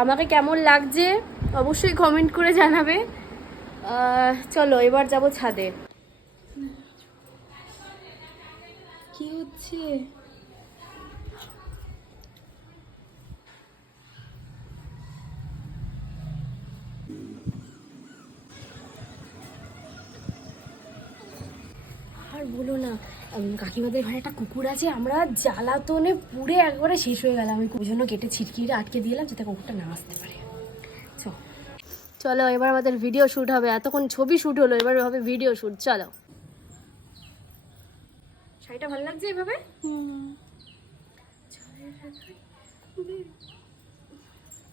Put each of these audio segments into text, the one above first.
আমাকে কেমন লাগছে অবশ্যই কমেন্ট করে জানাবে। চলো এবার যাব ছাদে। কি হচ্ছে? আর বলো না, কাকিমাদের ঘরে একটা কুকুর আছে, আমরা জ্বালাতনে পুড়ে একবারে শেষ হয়ে গেলাম। আমি ওই জন্য গেটে ছিটকিটা আটকে দিলাম যাতে কুকুরটা না আসতে পারে। চলো এবার আমাদের ভিডিও শ্যুট হবে। এতক্ষণ ছবি শ্যুট হলো, এবার হবে ভিডিও শ্যুট। চলো। শাড়িটা ভালো লাগছে এভাবে?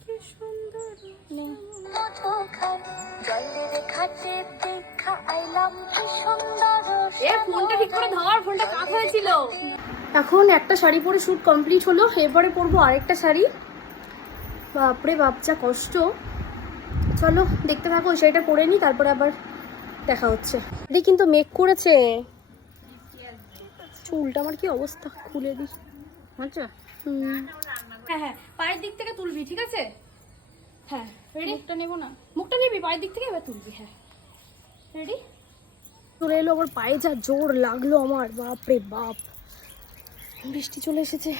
কি সুন্দর। ফোনটা ঠিক করে ধর, ফোনটা কাত হয়েছিল। এখন একটা শাড়ি পরে শ্যুট কমপ্লিট হলো, এরপরে পরবো আরেকটা শাড়ি। বাপরে বাপ যা কষ্ট। চলো দেখতে থাকো, ওই শাড়িটা পরে নিই, তারপরে আবার দেখা হচ্ছে। এদিকে কিন্তু মেক করেছে। চুলটা আমার কি অবস্থা, খুলে দিই। আচ্ছা হ্যাঁ হ্যাঁ, পায়ের দিক থেকে তুলবি, ঠিক আছে? হ্যাঁ রেডি। মুখটা নেবো না? মুখটা নিবি, পায়ের দিক থেকে এবার তুলবি। হ্যাঁ রেডি। চলে এলো, আমার পায়ে যা জোর লাগলো আমার, বাপ রে বাপ। বৃষ্টি চলে এসেছে।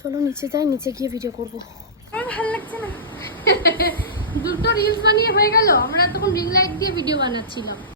চলো নিচে যাই, নিচে গিয়ে ভিডিও করবো। আমার ভালো লাগছে না। দুটো রিলস বানিয়ে হয়ে গেল, আমরা তখন রিং লাইট দিয়ে ভিডিও বানাচ্ছিলাম।